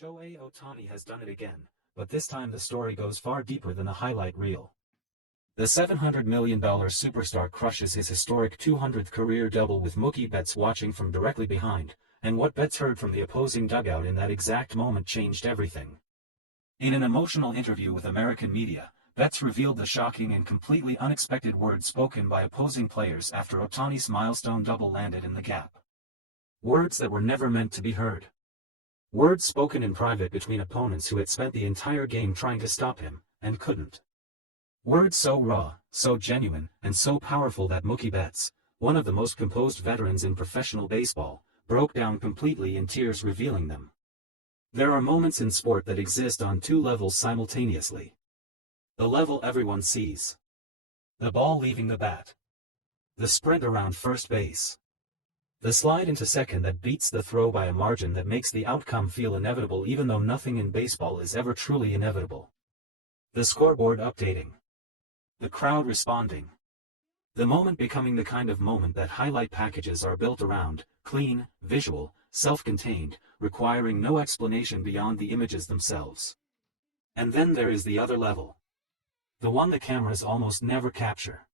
Shohei Ohtani has done it again, but this time the story goes far deeper than the highlight reel. The $700 million superstar crushes his historic 200th career double with Mookie Batts watching from directly behind, and what Batts heard from the opposing dugout in that exact moment changed everything. In an emotional interview with American media, Batts revealed the shocking and completely unexpected words spoken by opposing players after Ohtani's milestone double landed in the gap. Words that were never meant to be heard. Words spoken in private between opponents who had spent the entire game trying to stop him, and couldn't. Words so raw, so genuine, and so powerful that Mookie Batts, one of the most composed veterans in professional baseball, broke down completely in tears revealing them. There are moments in sport that exist on two levels simultaneously. The level everyone sees. The ball leaving the bat. The sprint around first base. The slide into second that beats the throw by a margin that makes the outcome feel inevitable even though nothing in baseball is ever truly inevitable. The scoreboard updating. The crowd responding. The moment becoming the kind of moment that highlight packages are built around, clean, visual, self-contained, requiring no explanation beyond the images themselves. And then there is the other level. The one the cameras almost never capture.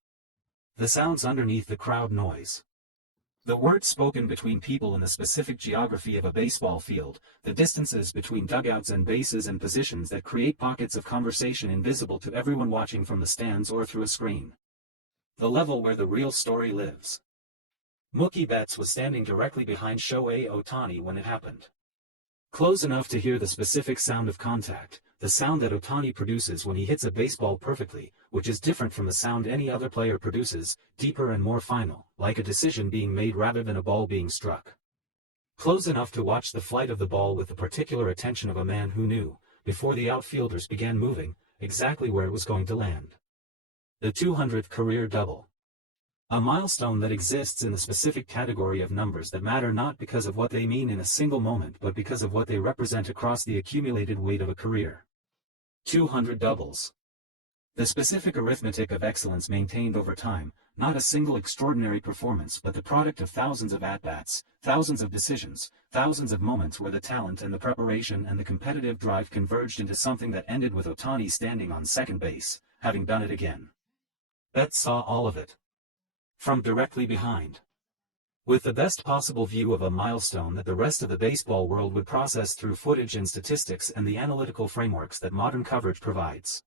The sounds underneath the crowd noise. The words spoken between people in the specific geography of a baseball field, the distances between dugouts and bases and positions that create pockets of conversation invisible to everyone watching from the stands or through a screen. The level where the real story lives. Mookie Batts was standing directly behind Shohei Ohtani when it happened. Close enough to hear the specific sound of contact, the sound that Ohtani produces when he hits a baseball perfectly, which is different from the sound any other player produces, deeper and more final, like a decision being made rather than a ball being struck. Close enough to watch the flight of the ball with the particular attention of a man who knew, before the outfielders began moving, exactly where it was going to land. The 200th career double. A milestone that exists in the specific category of numbers that matter not because of what they mean in a single moment but because of what they represent across the accumulated weight of a career. 200 doubles. The specific arithmetic of excellence maintained over time, not a single extraordinary performance but the product of thousands of at-bats, thousands of decisions, thousands of moments where the talent and the preparation and the competitive drive converged into something that ended with Ohtani standing on second base, having done it again. Batts saw all of it. From directly behind. With the best possible view of a milestone that the rest of the baseball world would process through footage and statistics and the analytical frameworks that modern coverage provides.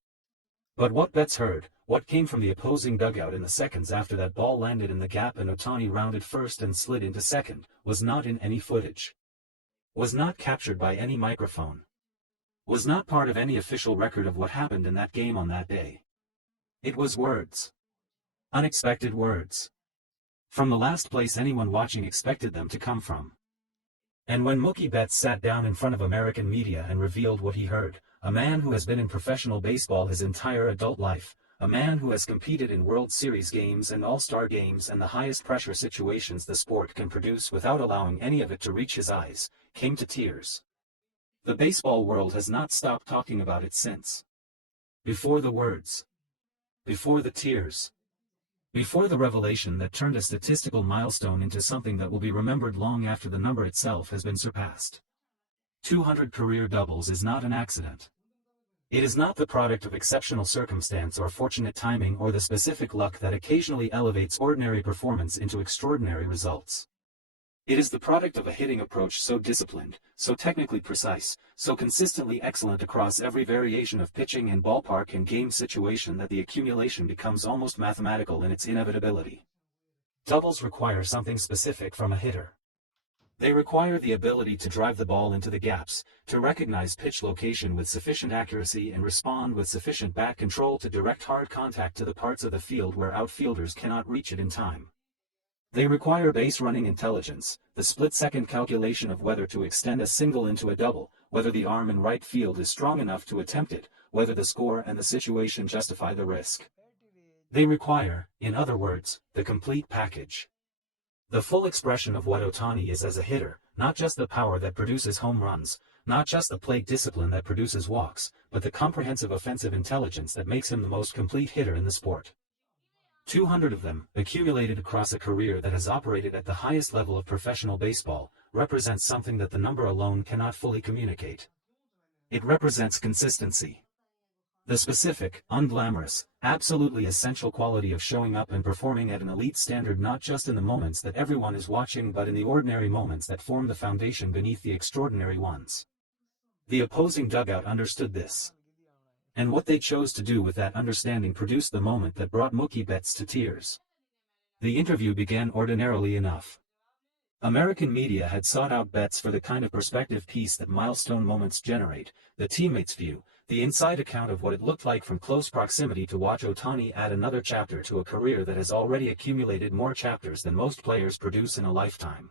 But what Batts heard, what came from the opposing dugout in the seconds after that ball landed in the gap and Ohtani rounded first and slid into second, was not in any footage. Was not captured by any microphone. Was not part of any official record of what happened in that game on that day. It was words. Unexpected words. From the last place anyone watching expected them to come from. And when Mookie Batts sat down in front of American media and revealed what he heard, a man who has been in professional baseball his entire adult life, a man who has competed in World Series games and All-Star games and the highest pressure situations the sport can produce without allowing any of it to reach his eyes, came to tears. The baseball world has not stopped talking about it since. Before the words. Before the tears. Before the revelation that turned a statistical milestone into something that will be remembered long after the number itself has been surpassed. 200 career doubles is not an accident. It is not the product of exceptional circumstance or fortunate timing or the specific luck that occasionally elevates ordinary performance into extraordinary results. It is the product of a hitting approach so disciplined, so technically precise, so consistently excellent across every variation of pitching and ballpark and game situation that the accumulation becomes almost mathematical in its inevitability. Doubles require something specific from a hitter. They require the ability to drive the ball into the gaps, to recognize pitch location with sufficient accuracy and respond with sufficient bat control to direct hard contact to the parts of the field where outfielders cannot reach it in time. They require base-running intelligence, the split-second calculation of whether to extend a single into a double, whether the arm in right field is strong enough to attempt it, whether the score and the situation justify the risk. They require, in other words, the complete package. The full expression of what Ohtani is as a hitter, not just the power that produces home runs, not just the plate discipline that produces walks, but the comprehensive offensive intelligence that makes him the most complete hitter in the sport. 200 of them, accumulated across a career that has operated at the highest level of professional baseball, represents something that the number alone cannot fully communicate. It represents consistency. The specific, unglamorous, absolutely essential quality of showing up and performing at an elite standard, not just in the moments that everyone is watching but in the ordinary moments that form the foundation beneath the extraordinary ones. The opposing dugout understood this. And what they chose to do with that understanding produced the moment that brought Mookie Batts to tears. The interview began ordinarily enough. American media had sought out Batts for the kind of perspective piece that milestone moments generate, the teammates' view, the inside account of what it looked like from close proximity to watch Ohtani add another chapter to a career that has already accumulated more chapters than most players produce in a lifetime.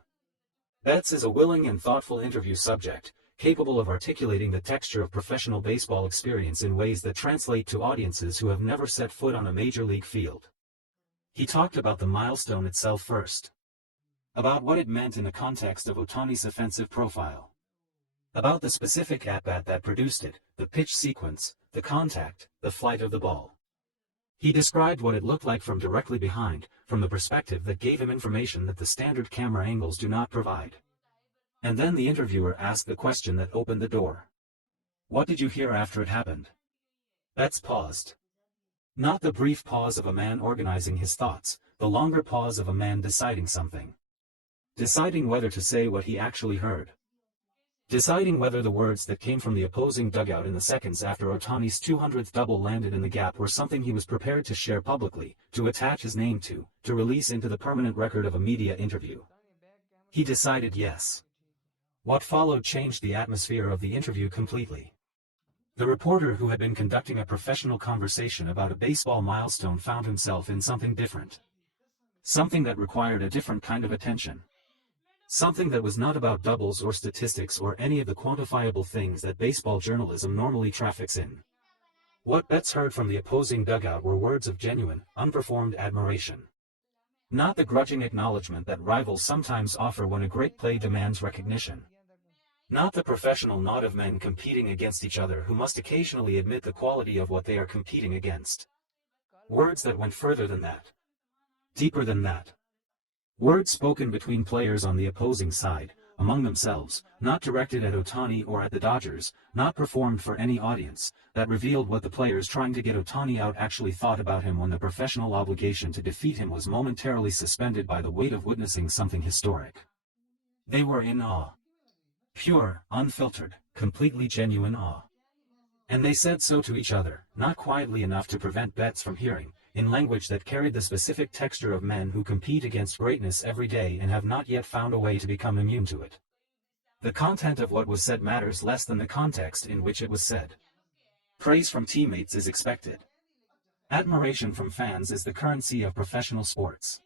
Batts is a willing and thoughtful interview subject, capable of articulating the texture of professional baseball experience in ways that translate to audiences who have never set foot on a major league field. He talked about the milestone itself first. About what it meant in the context of Ohtani's offensive profile. About the specific at-bat that produced it, the pitch sequence, the contact, the flight of the ball. He described what it looked like from directly behind, from the perspective that gave him information that the standard camera angles do not provide. And then the interviewer asked the question that opened the door. What did you hear after it happened? Batts paused. Not the brief pause of a man organizing his thoughts, the longer pause of a man deciding something. Deciding whether to say what he actually heard. Deciding whether the words that came from the opposing dugout in the seconds after Ohtani's 200th double landed in the gap were something he was prepared to share publicly, to attach his name to release into the permanent record of a media interview. He decided yes. What followed changed the atmosphere of the interview completely. The reporter who had been conducting a professional conversation about a baseball milestone found himself in something different. Something that required a different kind of attention. Something that was not about doubles or statistics or any of the quantifiable things that baseball journalism normally traffics in. What Batts heard from the opposing dugout were words of genuine, unperformed admiration. Not the grudging acknowledgement that rivals sometimes offer when a great play demands recognition. Not the professional nod of men competing against each other who must occasionally admit the quality of what they are competing against. Words that went further than that. Deeper than that. Words spoken between players on the opposing side, among themselves, not directed at Ohtani or at the Dodgers, not performed for any audience, that revealed what the players trying to get Ohtani out actually thought about him when the professional obligation to defeat him was momentarily suspended by the weight of witnessing something historic. They were in awe. Pure, unfiltered, completely genuine awe. And they said so to each other, not quietly enough to prevent Batts from hearing, in language that carried the specific texture of men who compete against greatness every day and have not yet found a way to become immune to it. The content of what was said matters less than the context in which it was said. Praise from teammates is expected. Admiration from fans is the currency of professional sports.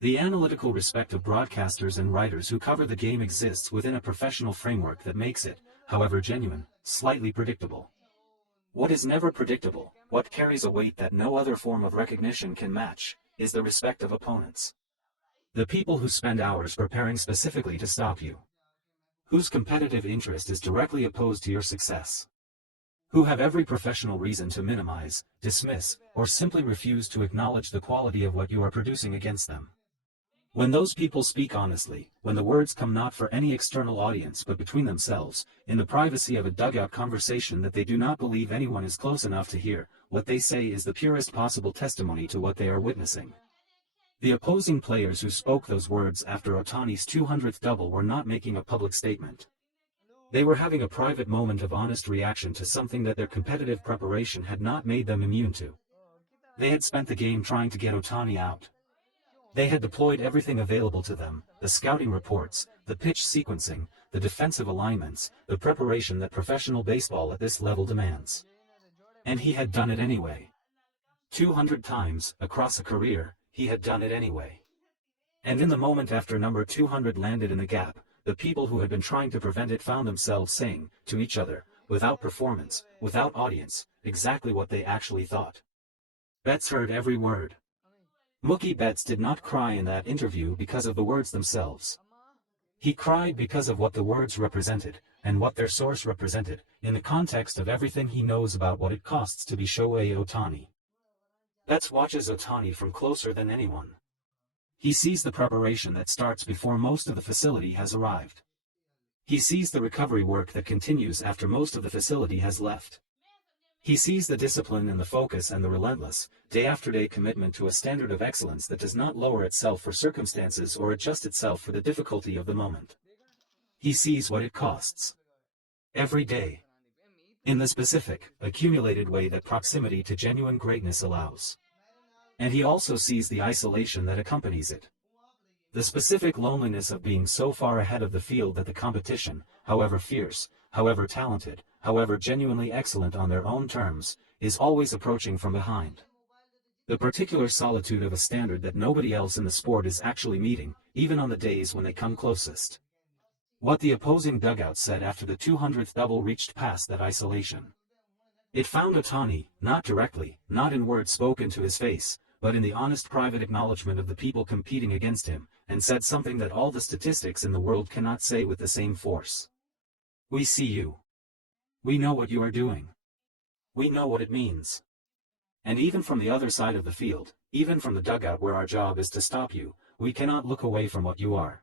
The analytical respect of broadcasters and writers who cover the game exists within a professional framework that makes it, however genuine, slightly predictable. What is never predictable, what carries a weight that no other form of recognition can match, is the respect of opponents. The people who spend hours preparing specifically to stop you. Whose competitive interest is directly opposed to your success. Who have every professional reason to minimize, dismiss, or simply refuse to acknowledge the quality of what you are producing against them. When those people speak honestly, when the words come not for any external audience but between themselves, in the privacy of a dugout conversation that they do not believe anyone is close enough to hear, what they say is the purest possible testimony to what they are witnessing. The opposing players who spoke those words after Ohtani's 200th double were not making a public statement. They were having a private moment of honest reaction to something that their competitive preparation had not made them immune to. They had spent the game trying to get Ohtani out. They had deployed everything available to them, the scouting reports, the pitch sequencing, the defensive alignments, the preparation that professional baseball at this level demands. And he had done it anyway. 200 times, across a career, he had done it anyway. And in the moment after number 200 landed in the gap, the people who had been trying to prevent it found themselves saying, to each other, without performance, without audience, exactly what they actually thought. Batts heard every word. Mookie Batts did not cry in that interview because of the words themselves. He cried because of what the words represented, and what their source represented, in the context of everything he knows about what it costs to be Shohei Ohtani. Batts watches Ohtani from closer than anyone. He sees the preparation that starts before most of the facility has arrived. He sees the recovery work that continues after most of the facility has left. He sees the discipline and the focus and the relentless, day-after-day commitment to a standard of excellence that does not lower itself for circumstances or adjust itself for the difficulty of the moment. He sees what it costs. Every day. In the specific, accumulated way that proximity to genuine greatness allows. And he also sees the isolation that accompanies it. The specific loneliness of being so far ahead of the field that the competition, however fierce, however talented, however genuinely excellent on their own terms, is always approaching from behind. The particular solitude of a standard that nobody else in the sport is actually meeting, even on the days when they come closest. What the opposing dugout said after the 200th double reached past that isolation. It found Ohtani, not directly, not in words spoken to his face, but in the honest private acknowledgement of the people competing against him, and said something that all the statistics in the world cannot say with the same force. We see you. We know what you are doing. We know what it means. And even from the other side of the field, even from the dugout where our job is to stop you, we cannot look away from what you are.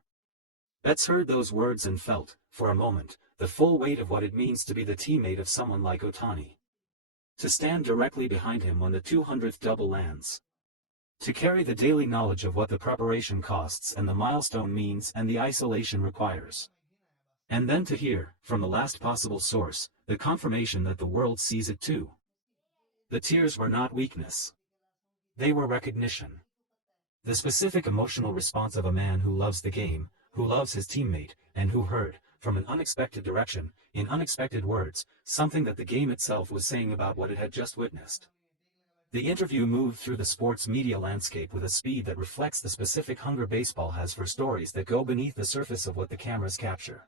Betts heard those words and felt, for a moment, the full weight of what it means to be the teammate of someone like Ohtani. To stand directly behind him when the 200th double lands. To carry the daily knowledge of what the preparation costs and the milestone means and the isolation requires. And then to hear, from the last possible source, the confirmation that the world sees it too. The tears were not weakness. They were recognition. The specific emotional response of a man who loves the game, who loves his teammate, and who heard, from an unexpected direction, in unexpected words, something that the game itself was saying about what it had just witnessed. The interview moved through the sports media landscape with a speed that reflects the specific hunger baseball has for stories that go beneath the surface of what the cameras capture.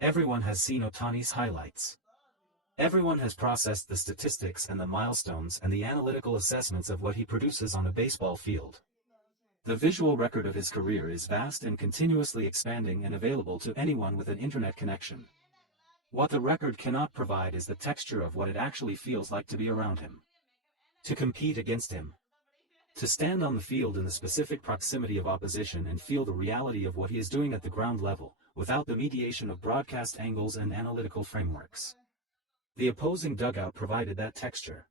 Everyone has seen Ohtani's highlights. Everyone has processed the statistics and the milestones and the analytical assessments of what he produces on a baseball field. The visual record of his career is vast and continuously expanding and available to anyone with an internet connection. What the record cannot provide is the texture of what it actually feels like to be around him. To compete against him. To stand on the field in the specific proximity of opposition and feel the reality of what he is doing at the ground level, without the mediation of broadcast angles and analytical frameworks. The opposing dugout provided that texture.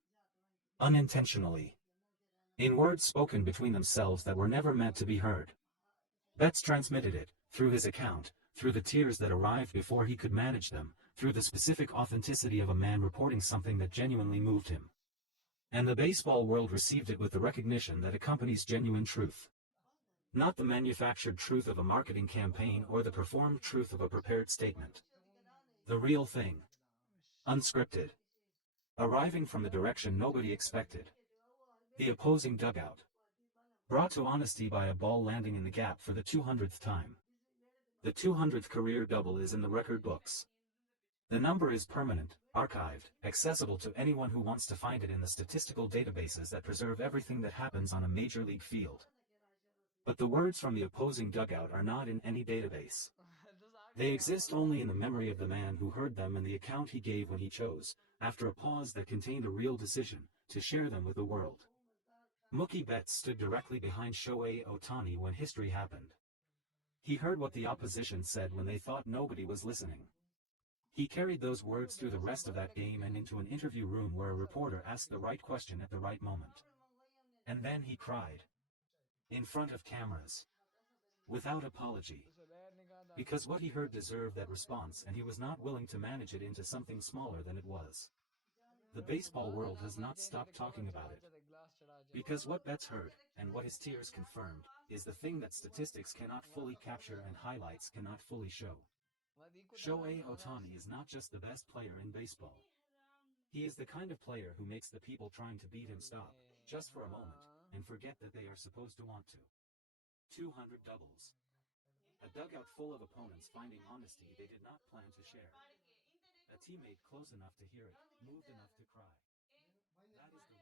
Unintentionally. In words spoken between themselves that were never meant to be heard. Betts transmitted it, through his account, through the tears that arrived before he could manage them, through the specific authenticity of a man reporting something that genuinely moved him. And the baseball world received it with the recognition that accompanies genuine truth. Not the manufactured truth of a marketing campaign or the performed truth of a prepared statement. The real thing. Unscripted. Arriving from the direction nobody expected. The opposing dugout. Brought to honesty by a ball landing in the gap for the 200th time. The 200th career double is in the record books. The number is permanent, archived, accessible to anyone who wants to find it in the statistical databases that preserve everything that happens on a major league field. But the words from the opposing dugout are not in any database. They exist only in the memory of the man who heard them and the account he gave when he chose, after a pause that contained a real decision, to share them with the world. Mookie Batts stood directly behind Shohei Ohtani when history happened. He heard what the opposition said when they thought nobody was listening. He carried those words through the rest of that game and into an interview room where a reporter asked the right question at the right moment. And then he cried. In front of cameras. Without apology. Because what he heard deserved that response and he was not willing to manage it into something smaller than it was. The baseball world has not stopped talking about it. Because what Betts heard, and what his tears confirmed, is the thing that statistics cannot fully capture and highlights cannot fully show. Shohei Ohtani is not just the best player in baseball. He is the kind of player who makes the people trying to beat him stop, just for a moment, and forget that they are supposed to want to. 200 doubles. A dugout full of opponents finding honesty they did not plan to share. A teammate close enough to hear it, moved enough to cry. That is the